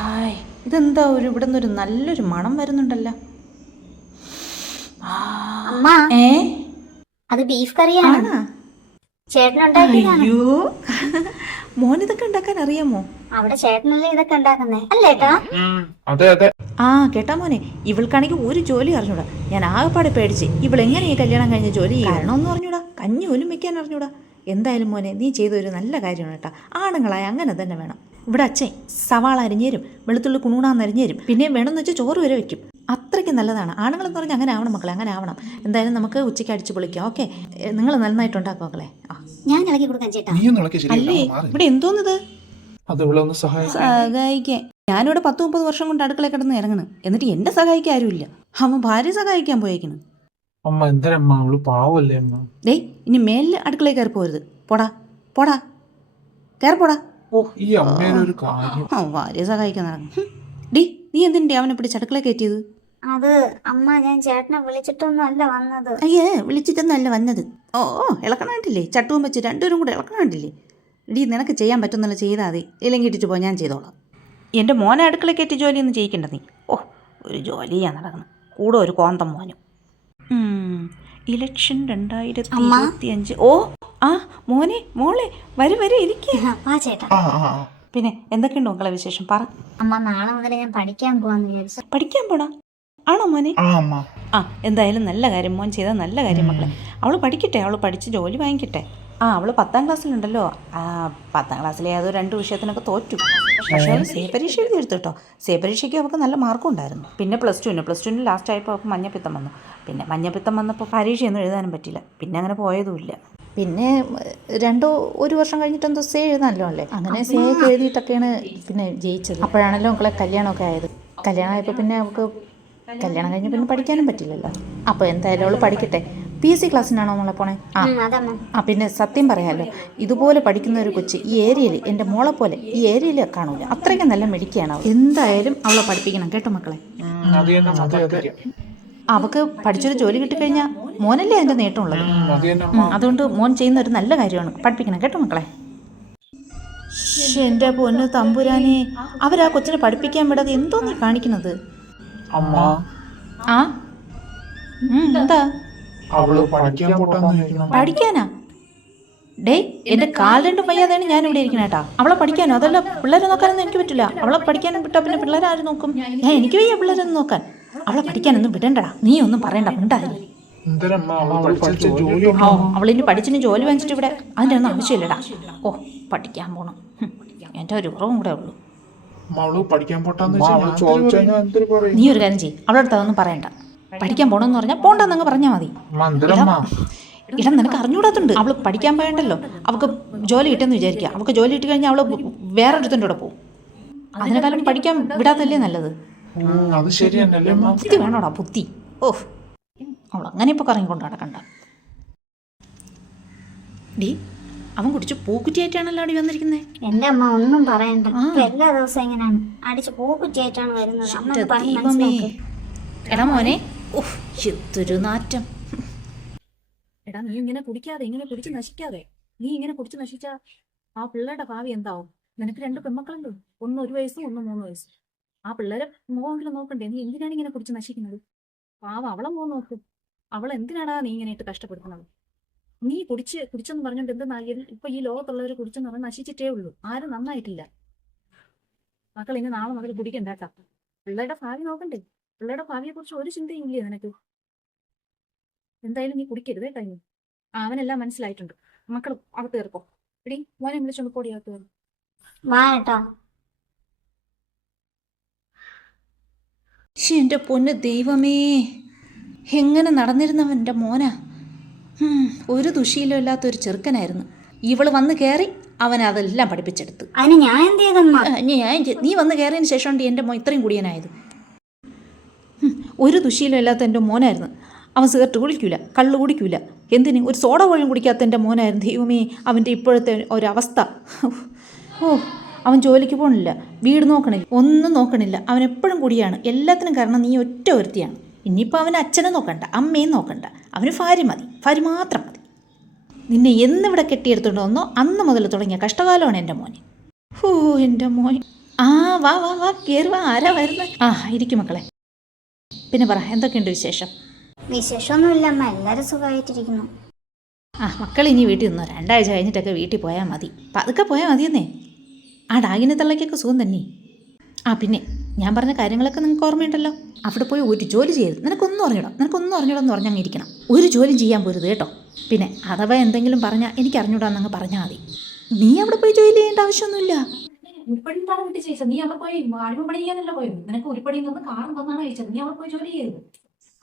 Hi ഇതെന്താ ഒരു ഇവിടെ നിന്നൊരു നല്ലൊരു മണം വരുന്നുണ്ടല്ലോ. ഏ? അത് ബീഫ് കറിയാണ്. അയ്യോ. മോൻ ഇതൊക്കെ ഉണ്ടാക്കാൻ അറിയാമോ? അവിടെ ചേട്ടനല്ലേ ഇതൊക്കെ ഉണ്ടാക്കുന്നേ? അല്ലേട്ടാ അതെ അതെ. ആ കേട്ടാ മോനെ ഇവൾക്കാണെങ്കിൽ ഒരു ജോലി അറിഞ്ഞൂടാ. ഞാൻ ആകെപ്പാടെ പേടിച്ച് ഇവളെങ്ങനെ ഈ കല്യാണം കഴിഞ്ഞ ജോലി ചെയ്യണമെന്ന് അറിഞ്ഞൂടാ? കഞ്ഞി ഒലും വെക്കാൻ അറിഞ്ഞൂടാ. എന്തായാലും മോനെ നീ ചെയ്തൊരു നല്ല കാര്യമാണ് കേട്ടാ ആണുങ്ങളായ അങ്ങനെ തന്നെ വേണം. ഇവിടെ അച്ഛൻ സവാള അരിഞ്ഞേരും വെളുത്തുള്ളി കുണൂണാന്ന് അരിഞ്ഞേരും പിന്നെ വേണമെന്ന് വെച്ചാൽ ചോറ് വരെ വെക്കും. അത്രയ്ക്ക് നല്ലതാണ്. ആണുങ്ങളെന്ന് പറഞ്ഞാൽ അങ്ങനെ ആവണം മക്കളെ അങ്ങനെ ആവണം. എന്തായാലും നമുക്ക് ഉച്ചയ്ക്ക് അടിച്ച് പൊളിക്കാം. ഓക്കെ. നിങ്ങൾ നന്നായിട്ട് ഉണ്ടാക്കും മക്കളെ. ഞാൻ ഇളക്കി കൊടുക്കാൻ ചേട്ടാ. അല്ലേ? ഇവിടെ എന്തോന്നത്? സഹായിക്കാൻ. ഞാനിവിടെ പത്ത് മുപ്പത് വർഷം കൊണ്ട് അടുക്കള കിടന്ന് ഇറങ്ങണം. എന്നിട്ട് എന്നെ സഹായിക്കാൻ ആരുമില്ല. അവൻ ഭാര്യ സഹായിക്കാൻ പോയേക്കണ്. അമ്മ എന്തരമ്മ അവൾ പാവല്ലേ അമ്മ? ഡേയ് ഇനി മേലിൽ അടുക്കളയിൽ കയറി പോരുത്. പോടാ. പോടാ. കയറി പോടാ ഓ ഈ അമ്മയുടെ ഒരു കാര്യം. ആ ഭാര്യ സഹായിക്കാൻ നടക്കും. ഡി നീ എന്തിന്റെ അവനെ പിടിച്ച് അടുക്കള കയറ്റിയത്? അത് അമ്മ ഞാൻ ചേട്ടനെ വിളിച്ചിട്ടൊന്നും അല്ല വന്നത്. അയ്യേ വിളിച്ചിട്ടൊന്നല്ല വന്നത്. ഓ ഓ ഇളക്കണായിട്ടില്ലേ ചട്ടുവും വെച്ച് രണ്ടുപേരും കൂടെ ഇളക്കണാണ്ടില്ലേ? ഡി നിനക്ക് ചെയ്യാൻ പറ്റുന്നില്ല ചെയ്താൽ മതി ഇല്ലെങ്കിൽ ഇട്ടിട്ട് പോ ഞാൻ ചെയ്തോളാം. എന്റെ മോനെ അടുക്കള കയറ്റി ജോലിയൊന്നും ചെയ്യിക്കണ്ട നീ. ഓ ഒരു ജോലിയാണ് നടക്കണം കൂടെ ഒരു കോന്തം മോനും. ഇലക്ഷൻ രണ്ടായിരത്തി? ഇരുപത്തി അഞ്ച് ഓ ആ മോനെ മോളെ വരൂ വരൂ ഇരിക്കുക വാ ചേട്ടാ. ആ ആ ആ. പിന്നെ എന്തൊക്കെയുണ്ട് മക്കളെ വിശേഷം? പറ. അമ്മ നാളെ മുതൽ ഞാൻ പഠിക്കാൻ പോവാന്ന് വിചാരിച്ചു. പഠിക്കാൻ പോടാ. ആണോ മോനെ? ആ അമ്മ. ആ എന്തായാലും നല്ല കാര്യം മോൻ ചെയ്താൽ നല്ല കാര്യം മക്കളെ. അവൾ പഠിക്കട്ടെ അവൾ പഠിച്ച് ജോലി വാങ്ങിക്കട്ടെ. ആ അവൾ പത്താം ക്ലാസ്സിലുണ്ടല്ലോ. ആ പത്താം ക്ലാസ്സിലെ ഏതോ രണ്ട് വിഷയത്തിനൊക്കെ തോറ്റു. പക്ഷേ അവൾ സേ പരീക്ഷ എഴുതി എടുത്തു കേട്ടോ. സേ പരീക്ഷയ്ക്ക് അവൾക്ക് നല്ല മാർക്കും ഉണ്ടായിരുന്നു. പിന്നെ പ്ലസ് ടുവിന് പ്ലസ് ടുവിന് ലാസ്റ്റ് ആയപ്പോൾ അവൾക്ക് മഞ്ഞപ്പിത്തം വന്നു. പിന്നെ മഞ്ഞപ്പിത്തം വന്നപ്പോൾ പരീക്ഷയൊന്നും എഴുതാനും പറ്റില്ല പിന്നെ അങ്ങനെ പോയതുമില്ല പിന്നെ രണ്ടോ ഒരു വർഷം കഴിഞ്ഞിട്ട് എന്തോ സേ എഴുതാനല്ലോ അല്ലേ അങ്ങനെ സേ ഒക്കെ എഴുതിയിട്ടൊക്കെയാണ് പിന്നെ ജയിച്ചത്. അപ്പോഴാണല്ലോ മക്കളെ കല്യാണമൊക്കെ ആയത്. കല്യാണം ആയപ്പോൾ പിന്നെ അവൾക്ക് കല്യാണം കഴിഞ്ഞ് പിന്നെ പഠിക്കാനും പറ്റില്ലല്ലോ. അപ്പോൾ എന്തായാലും അവൾ പഠിക്കട്ടെ. പി എസ് സി ക്ലാസ്സിനാണോ മോളെ പോണേ? ആ. ആ പിന്നെ സത്യം പറയാമല്ലോ ഇതുപോലെ പഠിക്കുന്ന ഒരു കൊച്ച് ഈ ഏരിയയിൽ എന്റെ മോളെ പോലെ ഈ ഏരിയയിൽ കാണൂല. അത്രയ്ക്ക് നല്ല മെഡിക്കുകയാണ് അവൾ. എന്തായാലും അവളെ പഠിപ്പിക്കണം കേട്ടോ മക്കളെ. അവൾക്ക് പഠിച്ചൊരു ജോലി കിട്ടിക്കഴിഞ്ഞാൽ മോനല്ലേ അതിന്റെ നേട്ടമുള്ളത്? അതുകൊണ്ട് മോൻ ചെയ്യുന്ന ഒരു നല്ല കാര്യമാണ്. പഠിപ്പിക്കണം കേട്ടോ മക്കളെ? എന്റെ എന്റെ പൊന്ന് തമ്പുരാനെ അവരാ കൊച്ചിനെ പഠിപ്പിക്കാൻ വിടാതെ എന്തോ നീ കാണിക്കുന്നത്? ആ? എന്താ? പഠിക്കാനാ? ഡേ എന്റെ കാൽ രണ്ടും വയ്യാതെയാണ് ഞാൻ ഇവിടെ ഇരിക്കണ കേട്ടാ അവളെ പഠിക്കാനോ? അതല്ല പിള്ളേരെ നോക്കാനൊന്നും എനിക്ക് പറ്റില്ല. അവളെ പഠിക്കാനും വിട്ടാ പിന്നെ പിള്ളേരെ ആരും നോക്കും? ഞാൻ എനിക്ക് വയ്യ പിള്ളേരൊന്നും നോക്കാൻ. അവളെ പഠിക്കാനൊന്നും വിടണ്ടടാ. നീ ഒന്നും പറയണ്ട മിണ്ടായി ഓ അവളിനി പഠിച്ചിന് ജോലി വാങ്ങിച്ചിട്ട് ഇവിടെ അതിന്റെ ഒന്നും ആവശ്യമില്ലടാ. ഓ പഠിക്കാൻ പോണം. എന്റെ ഒരു കുറവും കൂടെ ഉള്ളൂ. അവൾ പഠിക്കാൻ പോട്ടെന്ന് ചോദിച്ചാൽ ഞാൻ എന്തൊരു പറയും? നീ ഒരു കാര്യം ചെയ്യ്. അവളുടെ അടുത്ത് അതൊന്നും പറയണ്ട. പഠിക്കാൻ പോണെന്ന് പറഞ്ഞാൽ പോണ്ടെന്നങ്ങ് പറഞ്ഞാൽ മതി. ഇടം. നിനക്ക് അറിഞ്ഞുകൂടാത്തുണ്ട് അവൾ പഠിക്കാൻ പോയണ്ടല്ലോ. അവൾക്ക് ജോലി കിട്ടുമെന്ന് വിചാരിക്കുക. അവൾക്ക് ജോലി കിട്ടി കഴിഞ്ഞാൽ അവൾ വേറെ ഒരുത്തിന്റെ കൂടെ പോകും അതിനെക്കാളും പഠിക്കാൻ വിടാത്തല്ലേ നല്ലത്? അത് ശരി തന്നെയല്ലേ അമ്മ ബുദ്ധി വേണോടാ ബുദ്ധി. ഓ അവൾ അങ്ങനെ ഇപ്പോൾ കറങ്ങിക്കൊണ്ട് നടക്കണ്ട. ഡി അവൻ കുടിച്ച് പൂക്കുറ്റിയായിട്ടാണല്ലോ അടി വന്നിരിക്കുന്നത് എന്റെ അമ്മ ഒന്നും പറയണ്ട. ഇപ്പൊ എല്ലാ ദിവസവും എങ്ങനെയാണ് അടിച്ച് പൂക്കുറ്റിയായിട്ടാണ് വരുന്നത്. അമ്മ ഒന്ന് പറഞ്ഞ് മനസ്സിലാക്ക്. എടാ മോനെ. ഓഹ് എന്തൊരു നാറ്റം. എടാ നീ ഇങ്ങനെ കുടിക്കാതെ ഇങ്ങനെ കുടിച്ച് നശിക്കാതെ. നീ ഇങ്ങനെ കുടിച്ച് നശിച്ച ആ പിള്ളേരുടെ ഭാവി എന്താവും? നിനക്ക് രണ്ട് പെൺമക്കളുണ്ട്. ഒന്ന് ഒരു വയസ്സും ഒന്ന് മൂന്ന് വയസ്സും. ആ പിള്ളേരെ മുഖമെങ്കിലും നോക്കണ്ടേ? നീ എന്തിനാണ് ഇങ്ങനെ കുടിച്ച് നശിക്കുന്നത്? പാവ അവളെ മുഖം നോക്ക്. അവൾ എന്തിനാടാ നീ ഇങ്ങനെ ഇട്ട് കഷ്ടപ്പെടുത്തുന്നത്? നീ കുടിച്ച് കുടിച്ചെന്ന് പറഞ്ഞുകൊണ്ട് എന്ത് നാല് ഇപ്പൊ ഈ ലോകത്തുള്ളവരെ കുടിച്ചെന്ന് പറഞ്ഞാൽ നശിച്ചിട്ടേ ഉള്ളൂ. ആരും നന്നായിട്ടില്ല. മക്കൾ ഇനി നാളെ മുതൽ കുടിക്കണ്ട പിള്ളേരുടെ ഭാവി നോക്കണ്ടേ? പിള്ളേരുടെ ഭാവിയെ കുറിച്ച് ഒരു ചിന്തയും ഇല്ലേ നിനക്ക്? എന്തായാലും നീ കുടിക്കരുതേ കഴിഞ്ഞു അവനെല്ലാം മനസ്സിലായിട്ടുണ്ട്. മക്കൾ അകത്ത് കയറിപ്പോ എടി മോനെ വിളിച്ചോണ്ട് പോടി ശ്ശെ, എന്റെ പൊന്ന് ദൈവമേ. എങ്ങനെ നടന്നിരുന്നവന്റെ മോനാ? മോന ഒരു ഒരു ചെറുക്കനായിരുന്നു. ഇവൾ വന്ന് കയറി അവൻ അതെല്ലാം പഠിപ്പിച്ചെടുത്തു. ഞാൻ നീ വന്ന് കയറിയതിന് ശേഷമുണ്ട് എന്റെ മോൻ ഇത്രയും കുടിയനായത്. ഒരു ദുശീലം ഇല്ലാത്ത എന്റെ മോനായിരുന്നു. അവൻ സിഗരറ്റ് കുടിക്കൂല കള്ള് കുടിക്കൂല. എന്തിന്? ഒരു സോഡ പോലും കുടിക്കാത്ത എന്റെ മോനായിരുന്നു. ദൈവമേ അവന്റെ ഇപ്പോഴത്തെ ഒരവസ്ഥ ഓ അവൻ ജോലിക്ക് പോകണില്ല വീട് നോക്കണില്ല ഒന്നും നോക്കണില്ല. അവൻ എപ്പോഴും കൂടിയാണ്. എല്ലാത്തിനും കാരണം നീ ഒറ്റ ഒരുത്തിയാണ്. ഇനിയിപ്പോൾ അവൻ അച്ഛനെ നോക്കണ്ട അമ്മയും നോക്കണ്ട. അവന് ഭാര്യ മതി ഭാര്യ മാത്രം മതി. നിന്നെ എന്നിവിടെ കെട്ടിയെടുത്തോണ്ട് വന്നോ? അന്ന് മുതൽ തുടങ്ങിയ കഷ്ടകാലമാണ് എന്റെ മോനെ. ഹോ എന്റെ മോൻ. ആ വാ വാ വാ കയറി വാ ആരാ വരുന്നത് ആ ഇരിക്കും മക്കളെ. പിന്നെ പറ എന്തൊക്കെയുണ്ട് വിശേഷം? വിശേഷമൊന്നുമില്ല അമ്മ എല്ലാവരും സുഖമായിട്ടിരിക്കുന്നു. ആ മക്കൾ ഇനി വീട്ടിൽ നിന്നോ? രണ്ടാഴ്ച കഴിഞ്ഞിട്ടൊക്കെ വീട്ടിൽ പോയാൽ മതി. പതുക്കെ പോയാൽ മതിയെന്നേ. ആ ഡാഗിനെ തള്ളയ്ക്കൊക്കെ സുഖം തന്നെ. ആ പിന്നെ ഞാൻ പറഞ്ഞ കാര്യങ്ങളൊക്കെ നിങ്ങൾക്ക് ഓർമ്മയുണ്ടല്ലോ. അവിടെ പോയി ഒരു ജോലി ചെയ്യരുത്. നിനക്കൊന്നും അറിഞ്ഞിടാം. നിനക്കൊന്നും അറിഞ്ഞിടാം എന്ന് പറഞ്ഞങ്ങ് ഇരിക്കണം. ഒരു ജോലി ചെയ്യാൻ പോരുത് കേട്ടോ. പിന്നെ അഥവാ എന്തെങ്കിലും പറഞ്ഞാൽ എനിക്ക് അറിഞ്ഞൂടാന്നങ്ങ് പറഞ്ഞാൽ മതി. നീ അവിടെ പോയി ജോലി ചെയ്യേണ്ട ആവശ്യമൊന്നുമില്ല. നീ അവിടെ പോയി ചെയ്യാനല്ല പോയത്? നിനക്ക് ഉരുപ്പടിയിൽ നിന്ന് കാറും തന്നാണ് കഴിച്ചത് നീ അവിടെ പോയി ജോലി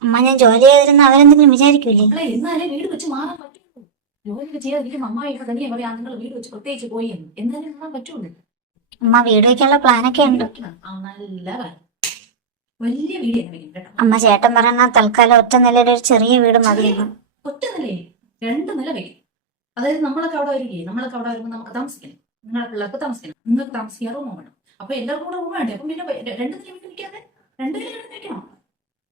അമ്മ ഞാൻ ജോലി ചെയ്തിരുന്ന അവരെന്തെങ്കിലും വിചാരിക്കൂലേ? എന്നാലും വീട് വെച്ച് മാറാൻ പറ്റുള്ളൂ. ജോലി ചെയ്യാതിരിക്കും അമ്മായി ഇവിടെ തന്നെ പറയാം നിങ്ങൾ വീട് വെച്ച് പ്രത്യേകിച്ച് പോയി എന്ന്. എന്നാലേ മാറാൻ പറ്റുള്ളൂ. അമ്മ വീട് വെക്കാനുള്ള പ്ലാനൊക്കെ ഉണ്ട്. വലിയ വീട് അമ്മ ചേട്ടൻ പറയുന്ന തൽക്കാലം ഒറ്റ നിലയിൽ ഒരു ചെറിയ വീട് മതി. ഒറ്റ നിലയെ രണ്ട് നില വെക്കും. അതായത് നമ്മളൊക്കെ അവിടെ വരികയെ നമ്മളൊക്കെ അവിടെ വരുമ്പോൾ നമുക്ക് താമസിക്കണം നിങ്ങളെ പിള്ളേർക്ക് താമസിക്കണം നിങ്ങൾക്ക് താമസിക്കാൻ റൂം വേണം. അപ്പൊ എല്ലാവർക്കും കൂടെ റൂം വേണ്ടേ? അപ്പം പിന്നെ രണ്ട് നില വീട് വെക്കാതെ രണ്ട് നില വീട് വെക്കണം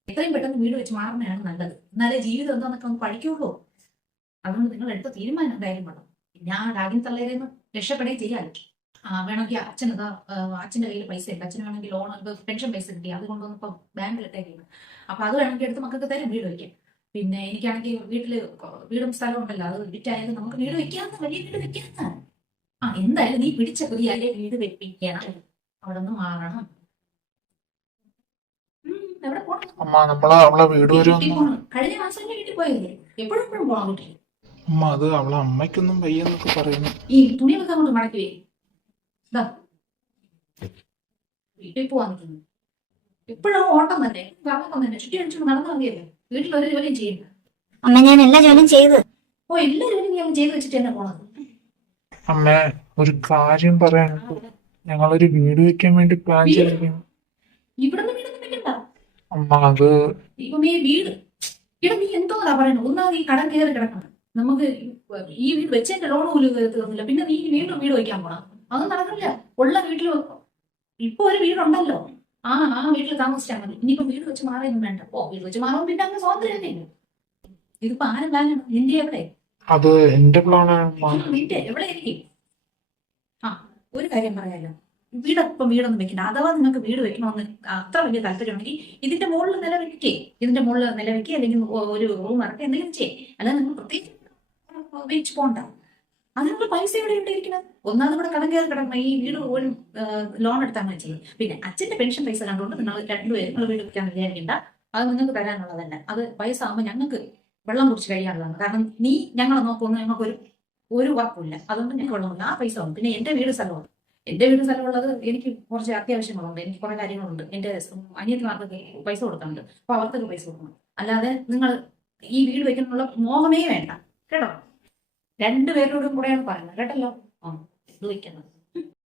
എത്രയും പെട്ടെന്ന് വീട് വെച്ച് മാറുന്നതാണ് നല്ലത്. എന്നാലേ ജീവിതം എന്താന്നൊക്കെ ഒന്ന് പഠിക്കുള്ളൂ. അതുകൊണ്ട് നിങ്ങൾ എടുത്ത തീരുമാനം എന്തായാലും വേണം ഞാൻ രാഗിൻ തള്ളേരെന്ന് രക്ഷപ്പെടുകയും ചെയ്യാൻ വേണമെങ്കിൽ അച്ഛൻ അച്ഛന്റെ കയ്യിൽ പൈസ ഉണ്ട് അച്ഛന് വേണമെങ്കിൽ ലോൺ പെൻഷൻ പൈസ കിട്ടി. അതുകൊണ്ടൊന്നും ഇപ്പം ബാങ്കിൽ ഇട്ടേക്കുന്നു അപ്പൊ അത് വേണമെങ്കിൽ എടുത്ത് മക്കൾക്ക് തരും വീട് വയ്ക്കാൻ. പിന്നെ എനിക്കാണെങ്കിൽ വീട്ടിൽ വീടും സ്ഥലവും ഉണ്ടല്ലോ അത് വിറ്റായാലും നമുക്ക് വീട് വെക്കാന്ന് വലിയ വീട് വെക്കാന്ന് ആ എന്തായാലും നീ പിടിച്ച പുതിയാലേ വീട് വെപ്പിക്കണം. അവിടെ നിന്ന് മാറണം വരെ കഴിഞ്ഞ മാസം വീട്ടിൽ പോയല്ലേ? എപ്പോഴും എപ്പോഴും പോകാൻ വീട്ടിൽ. അമ്മ അത് അവളെ അമ്മയ്ക്കൊന്നും വയ്യെന്നൊക്കെ പറയുന്നു. ഈ തുണിയൊക്കെ അങ്ങോട്ട് മടക്കി വേ ദാ. വീട്ടിൽ പോവാൻ ഓട്ടം തന്നെ കറക്കം തന്നെ ചുറ്റി അടിച്ചുകൊണ്ട് നടന്നു മതിയല്ലേ വീട്ടിൽ ഒരു ജോലിയും ചെയ്യില്ല. അമ്മ ഞാൻ എല്ലാ ജോലിയും ചെയ്തു. ഓ എല്ലാ ജോലിയും നീ അങ്ങ് ചെയ്ത് വെച്ചിട്ട് തന്നെ പോണത്? അമ്മ ഒരു കാര്യം പറയാൻ ഞങ്ങളൊരു വീട് വെക്കാൻ വേണ്ടി പ്ലാൻ ചെയ്യുന്നു വീടൊന്നും വെക്കണ്ട അമ്മ അത് ഇപ്പൊ നീ വീട്. ഇവിടെ നീ എന്തോന്നാ പറയണത് ഒന്നാമത് ഈ കടം കയറി കിടക്കണം. നമുക്ക് ഈ വീട് വെച്ചതിന്റെ ലോൺ പോലും തീർന്നില്ല. പിന്നെ നീ വീണ്ടും വീട് വെക്കാൻ പോണം? അതൊന്നും നടക്കില്ല ഉള്ള വീട്ടിൽ ഇപ്പൊ ഒരു വീടുണ്ടല്ലോ. ആ ആ വീട്ടിൽ താമസിച്ചാൽ മതി. ഇനിയിപ്പോ വീട് വെച്ച് മാറിയൊന്നും വേണ്ട. ഓ വീട് വെച്ച് മാറുമ്പോൾ പിന്നെ അങ്ങ് സ്വാതന്ത്ര്യം തന്നെയല്ലോ ഇതിപ്പോ ആരും പ്ലാനാണ് നിന്റെ എവിടെ? അത് എന്റെ പ്ലാനാണ് നിന്റെ എവിടെ ഇരിക്കും? ആ ഒരു കാര്യം പറയാലോ. വീട് ഇപ്പം വീടൊന്നും വെക്കണ്ട. അഥവാ നിങ്ങൾക്ക് വീട് വെക്കണമെന്ന് അത്ര വലിയ താല്പര്യമുണ്ടെങ്കിൽ ഇതിന്റെ മുകളിൽ നിലവെക്കേ. ഇതിന്റെ മുകളിൽ നിലവെക്കേ. അല്ലെങ്കിൽ ഒരു റൂം ഇറക്കുക എന്തെങ്കിലും ചെയ്യേ. അല്ലാതെ നിങ്ങൾ പ്രത്യേകിച്ച് ഉപയോഗിച്ച് പോണ്ട. അതിനുള്ള പൈസ ഇവിടെ ഉണ്ടായിരിക്കണം? ഒന്നാമത് ഇവിടെ കടം കയറി കിടക്കണം ഈ വീട് പോലും ലോൺ എടുത്താണ് വെച്ചത് പിന്നെ അച്ഛന്റെ പെൻഷൻ പൈസ കണ്ടുകൊണ്ട് നിങ്ങൾ രണ്ടുപേരും നിങ്ങൾ വീട് വെക്കാൻ വിചാരിക്കണ്ട. അത് നിങ്ങൾക്ക് തരാനുള്ളതല്ല. അത് പൈസ ആകുമ്പോൾ ഞങ്ങൾക്ക് വെള്ളം കുടിച്ച് കഴിയാനുള്ളതാണ്. കാരണം നീ ഞങ്ങളെ നോക്കുമെന്ന് ഞങ്ങൾക്ക് ഒരു ഒരു ഉറപ്പില്ല. അതുകൊണ്ട് ഞങ്ങൾക്ക് വെള്ളമില്ല ആ പൈസ ആവും പിന്നെ എന്റെ വീട് സ്ഥലമാണ് എന്റെ വീട് സ്ഥലമുള്ളത് എനിക്ക് കുറച്ച് അത്യാവശ്യങ്ങളുണ്ട്. എനിക്ക് കുറെ കാര്യങ്ങളുണ്ട്. എന്റെ അനിയത്തിമാർക്ക് പൈസ കൊടുക്കാനുണ്ട്. അപ്പൊ അവർക്കൊക്കെ പൈസ കൊടുക്കണം. അല്ലാതെ നിങ്ങൾ ഈ വീട് വെക്കാനുള്ള മോഹമേ വേണ്ട. കേട്ടോ? രണ്ടുപേരോടും കൂടെയാണ് പറയുന്നത് കേട്ടല്ലോ? ആ ഇത് വെക്കുന്നത്